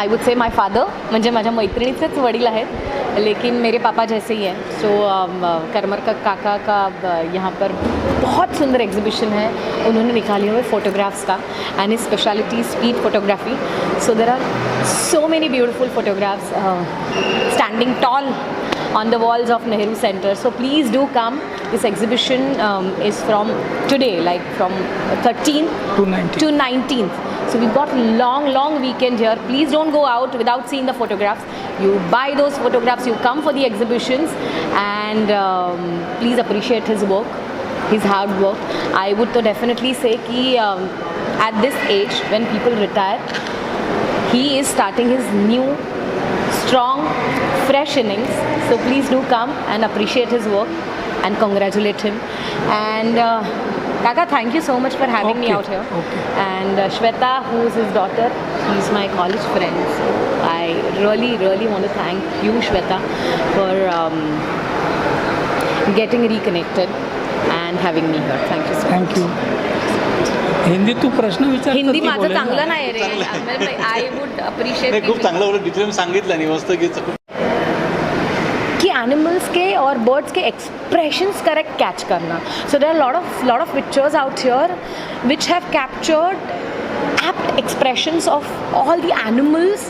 I would say my father, म्हणजे माझ्या मैत्रिणीचेच वडील आहेत, लेकिन मेरे पापा जैसे ही हैं. सो करमरकर काका का यहाँ पर बहुत सुंदर एग्जीबिशन है, उन्होंने निकाले हुए फ़ोटोग्राफ्स का, and his speciality street photography. So there are so many beautiful photographs standing tall on the walls of Nehru Center. So please do come. This exhibition is from today, like from 13th to 19th. So we've got long weekend here. Please don't go out without seeing the photographs. You buy those photographs, you come for the exhibitions, and please appreciate his work, his hard work. I would to definitely say कि at this age when people retire, he is starting his new strong fresh innings. So please do come and appreciate his work and congratulate him. And Kaka, thank you so much for having me out here. And Shweta, who is his daughter, she's my college friend. So I really want to thank you, Shweta, for getting reconnected and having me here. Thank you so much. Thank you. Hindi तू प्रश्न विचार. हिंदी माझं चांगलं नाही रे. I would appreciate खूप चांगलं बोलत डिटेल सांगितलं नाही मस्त की कि एनिमल्स के और बर्ड्स के एक्सप्रेशंस करेक्ट कैच करना. So there are lot of pictures out here which have captured apt expressions of all the animals,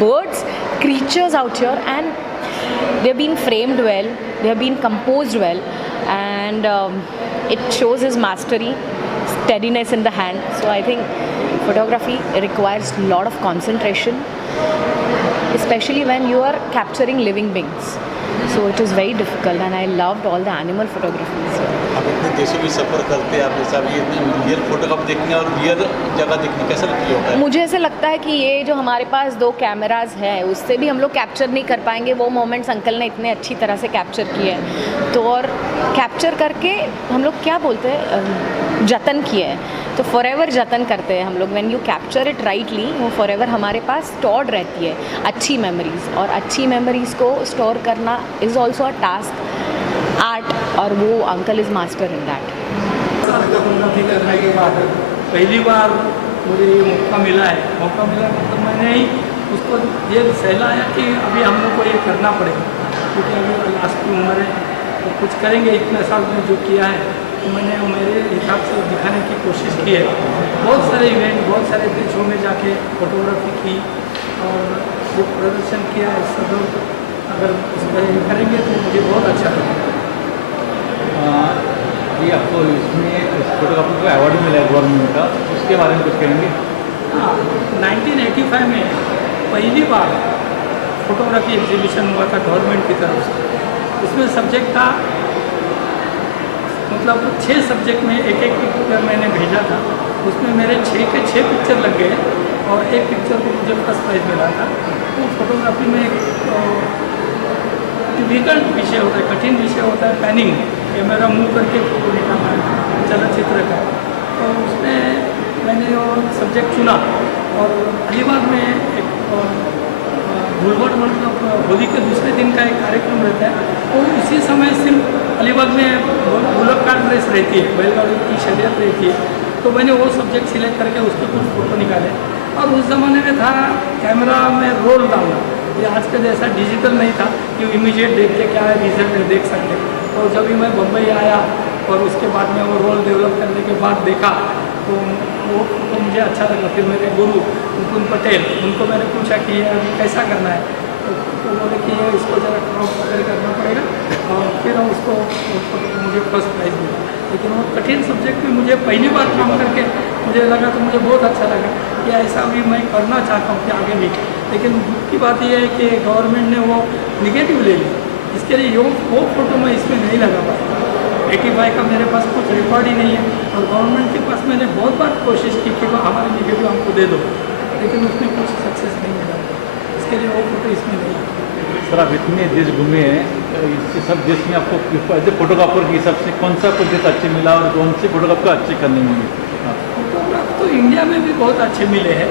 birds, creatures out here, and they've been framed well, they have been composed well, and it shows his mastery, steadiness in the hand. So I think photography requires a lot of concentration, especially when you are capturing living beings. So it is very difficult, and I loved all the animal photographies. आप इतने देशों में सफ़र करते हैं, आप जैसे अभी इतने रियल फोटो कब देखने और रियल जगह देखने कैसा लगता है? मुझे ऐसे लगता है कि ये जो हमारे पास 2 कैमराज है उससे भी हम लोग कैप्चर नहीं कर पाएंगे वो मोमेंट्स अंकल ने इतने अच्छी तरह से कैप्चर किए हैं. तो और कैप्चर करके हम लोग क्या बोलते हैं, जतन किए हैं. तो फॉरएवर जतन करते हैं हम लोग. When you capture it rightly, वो फॉरएवर हमारे पास स्टोर्ड रहती है अच्छी मेमोरीज. और अच्छी मेमोरीज को स्टोर करना is also a task, art, और वो uncle is master in that. Photography करने के बाद पहली बार मुझे ये मौका मिला मतलब मैंने ही उसको ये सहलाया कि अभी हम लोग को ये करना पड़ेगा, क्योंकि अभी लास्ट की उम्र है तो कुछ करेंगे. इतने साल में जो किया है तो मैंने मेरे हिसाब से दिखाने की कोशिश की है. बहुत सारे इवेंट, बहुत सारे देशों में जाके फोटोग्राफी की और जो प्रदर्शन किया है सब अगर इस पर करेंगे तो मुझे बहुत अच्छा लगेगा. ये आपको इसमें फोटोग्राफी को अवार्ड मिला है गवर्नमेंट का, उसके बारे में कुछ कहेंगे? हाँ, 1985 में पहली बार फोटोग्राफी एग्जीबिशन हुआ था गवर्नमेंट की तरफ से. इसमें सब्जेक्ट था, मतलब 6 सब्जेक्ट में एक पिक्चर मैंने भेजा था. उसमें मेरे 6 के 6 पिक्चर लग गए और एक पिक्चर को मुझे फर्स्ट प्राइज़ मिला था. तो फोटोग्राफी में एक डिफिकल्ट विषय होता है, कठिन विषय होता है पैनिंग, कैमरा मूव करके फोटो निकालना चलचित्र का. तो उसमें मैंने वो सब्जेक्ट चुना और अलीबाग में एक बुलवाड़ मतलब होली के दूसरे दिन का एक कार्यक्रम रहता है. तो उसी समय सिर्फ अलीबाग में बुलक कार्ट रेस रहती है, बैलगाड़ी की शर्यत रहती है. तो मैंने वो सब्जेक्ट सिलेक्ट करके उसके कुछ फ़ोटो निकाले. और उस ज़माने में था कैमरा में रोल डालना. ये आज के जैसा डिजिटल नहीं था कि इमीडिएट देख के क्या है रिजल्ट देख सकते. तो जब भी मैं बम्बई आया और उसके बाद में वो रोल डेवलप करने के बाद देखा तो वो तो मुझे अच्छा लगा. फिर मेरे गुरु मुकुंद पटेल, उनको मैंने पूछा कि ये कैसा करना है. तो बोले कि ये इसको ज़रा क्रॉप वगैरह करना पड़ेगा और फिर उसको मुझे फर्स्ट प्राइज़ मिला. लेकिन वो कठिन सब्जेक्ट में मुझे पहली बार काम करके मुझे लगा तो मुझे बहुत अच्छा लगा कि ऐसा भी मैं करना चाहता हूँ कि आगे भी. लेकिन दुख की बात यह है कि गवर्नमेंट ने वो निगेटिव ले ली. इसके लिए वो फ़ोटो मैं इसमें नहीं लगा पाया. 85 का मेरे पास कुछ रिकॉर्ड ही नहीं है और गवर्नमेंट के पास मैंने बहुत बार कोशिश की कि हमारे निगेटिव हमको दे दो, लेकिन उसमें कुछ सक्सेस नहीं मिला. इसके लिए वो फोटो इसमें नहीं है. सर आप इतने देश घूमे हैं, इससे सब देश में आपको एज ए फोटोग्राफर के हिसाब से कौन सा कुछ देश अच्छे मिला और कौन से फोटोग्राफ को अच्छे करने में मिले? फोटोग्राफ तो इंडिया में भी बहुत अच्छे मिले हैं,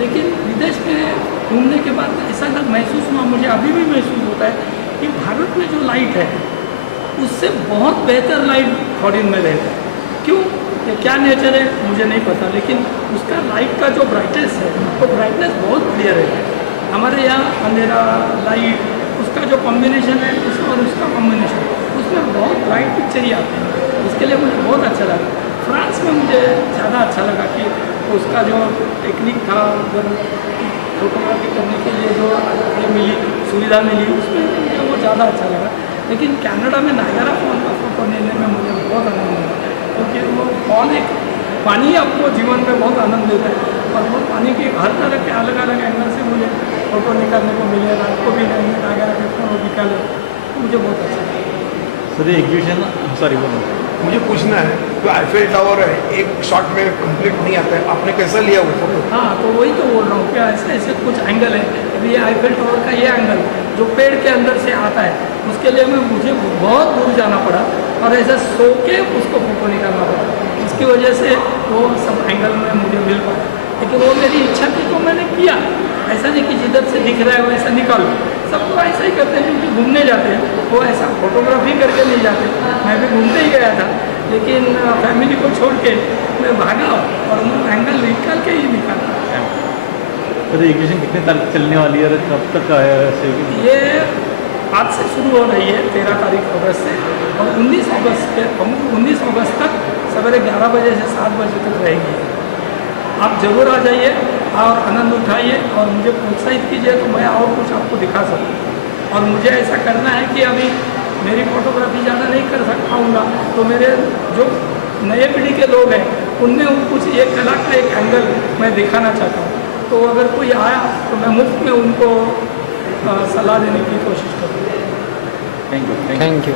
लेकिन विदेश में घूमने के बाद ऐसा महसूस हुआ, मुझे अभी भी महसूस होता है कि भारत में जो लाइट है उससे बहुत बेहतर लाइट फॉरेन में रहता है. क्यों, ये क्या नेचर है मुझे नहीं पता, लेकिन उसका लाइट का जो ब्राइटनेस है वो ब्राइटनेस बहुत क्लियर है. हमारे यहाँ अंधेरा लाइट उसका जो कॉम्बिनेशन है और उसका कॉम्बिनेशन उसमें बहुत ब्राइट पिक्चर ही आते हैं, इसके लिए मुझे बहुत अच्छा लगा। फ्रांस में मुझे ज़्यादा अच्छा लगा कि उसका जो टेक्निक था, उधर फोटोग्राफी करने के लिए जो ये मिली सुविधा मिली, उसमें मुझे वो ज़्यादा अच्छा लगा। लेकिन कनाडा में नायगरा फॉल का फोटो लेने में मुझे बहुत आनंद मिला, क्योंकि वो फॉल एक पानी आपको जीवन में बहुत आनंद देता है, और वो पानी के हर तरह के अलग अलग एंगल से मुझे फ़ोटो निकालने को मिले। रात को भी नहीं नायगरा के फोटो निकाले, मुझे बहुत अच्छा लगा। सर ये एग्जीबिशन, सॉरी बोलो। मुझे पूछना है, जो आईफेल टावर है एक शॉट में कंप्लीट नहीं आता है, आपने कैसा लिया वो फोटो? हाँ, तो वही तो बोल रहा हूँ कि ऐसे ऐसे कुछ एंगल है। अभी ये आईफेल टावर का ये एंगल जो पेड़ के अंदर से आता है, उसके लिए मुझे बहुत दूर जाना पड़ा और ऐसा सो के उसको फोटो निकालना पड़ा, जिसकी वजह से वो सब एंगल में मुझे मिल पाया। लेकिन वो मेरी इच्छा थी तो मैंने किया, ऐसा नहीं कि जिधर से दिख रहा है वैसा निकालो। सब तो ऐसा ही करते हैं, क्योंकि घूमने जाते हैं वो ऐसा फोटोग्राफी करके नहीं जाते। मैं भी घूमने ही गया था, लेकिन फैमिली को छोड़ के मैं भागा और वो एंगल निकाल के ही निकाला। सर एग्जीबिशन कितने तारीख चलने वाली है और कब तक है ऐसे? ये आज से शुरू हो रही है 13 तारीख अगस्त से, और 19 अगस्त तक सवेरे 11 बजे से 7 बजे तक रहेगी। आप ज़रूर आ जाइए और आनंद उठाइए और मुझे प्रोत्साहित कीजिए तो मैं और कुछ आपको दिखा सकूँ। और मुझे ऐसा करना है कि अभी मेरी फ़ोटोग्राफी ज़्यादा नहीं कर पाऊँगा, तो मेरे जो नए पीढ़ी के लोग हैं उनमें कुछ एक कला का एक एंगल मैं दिखाना चाहता हूँ। तो अगर कोई आया तो मैं मुफ्त में उनको सलाह देने की कोशिश करूँगा। Thank you. Thank you.